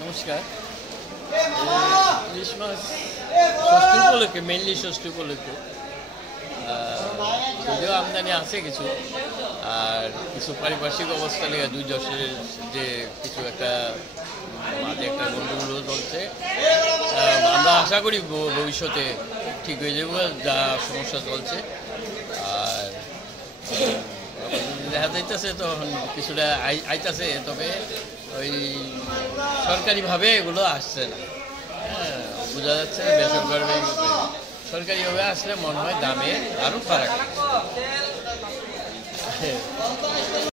নমস্কার। ইলিশ মাছ ষষ্ঠী উপলক্ষে, মেনলি ষষ্ঠী উপলক্ষে, যদিও আমদানি আছে কিছু, আর কিছু পারিপার্শ্বিক অবস্থা লেগে দুই যশের যে কিছু একটা মাঝে একটা গন্ডগোল চলছে। আমরা আশা করি ভবিষ্যতে ঠিক হয়ে যাবো যা সমস্যা চলছে। আর দেখা যাইতেছে তখন কিছুটা আইতাছে, তবে ওই সরকারিভাবে এগুলো আসছে না। হ্যাঁ, বোঝা যাচ্ছে বেসরকারি, সরকারিভাবে আসলে মনে হয় দামে আরও ফারাক।